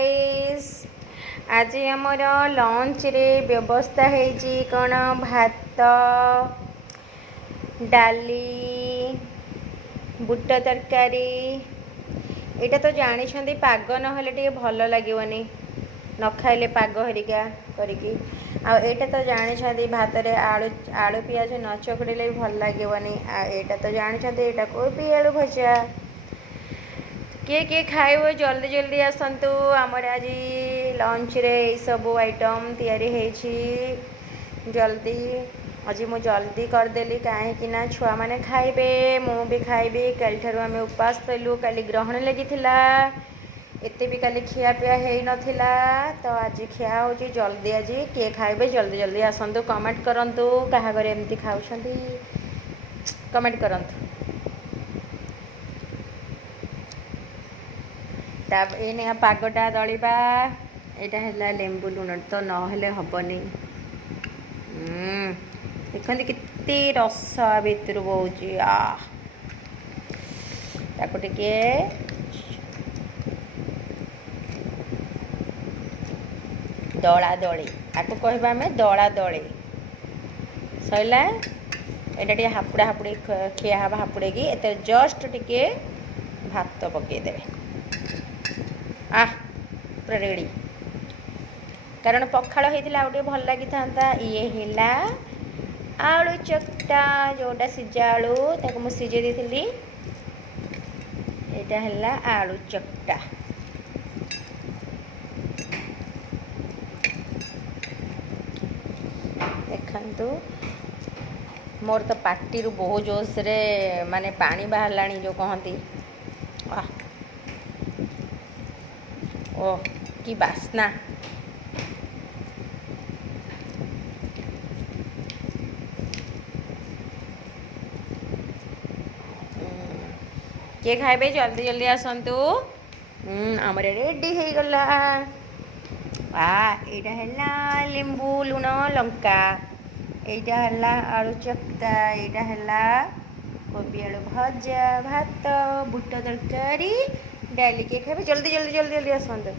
Guys आज आमर lunch रे व्यवस्था है कौन भात डाली बुट तरकारी एटा तो जानी पाग ना भल लगे न खाइले पाग हरिका करिकी आटा तो जानी भात रे आलू आलू पियाज न चकड़े भी भल लगे आटा तो जानी एटा कोबी आलू भजा किए किए खाइब जल्दी जल्दी आसतु आमर आज लंच रे सब आइटम तैयारी है जल्दी आज मु जल्दी करदेली कहीं छुआ मैंने खाइबे मु भी खाइबी कल ठारू आम उपास थलु काली ग्रहण लगी एते भी काली खिया पिया है नथिला तो आज खिया हो जल्दी आज किए खाइबे जल्दी जल्दी आसतु कमेंट करंतु कहा घरे एमती खाउछंती कमेंट करंतु ये पागटा दलिबा यहाँ लेंबू लुण तो नहले हेनी देखते कितने रस भितर बहुत टे दला दली आपको कहवा आम दला दली सैला यहाँ हापुड़ा हापुड़ी खिया हाँ हापुड़े की एत जस्ट टिके भात पकईदे पूरा रेडी कारण पखाड़ होता आउ भल लगी था ये है आलू चकटा जोटा सिजा आलू ताको मु सिझे देती यहाँ है आलू चकटा देखु मोर तो पार्टी बहुत जोश रे माने पानी बाहर जो कहती ओह की बासना किए खाइबे जल्दी जल्दी आसतु आमर रेडी हो गला यहाँ है लेंबू लुण लंका यहाँ है आलू चकटा यहाँ है कोबी आलू भजा भात बुट तरकारी डाली किए खाइबे जल्दी जल्दी जल्दी जल्दी आसतु।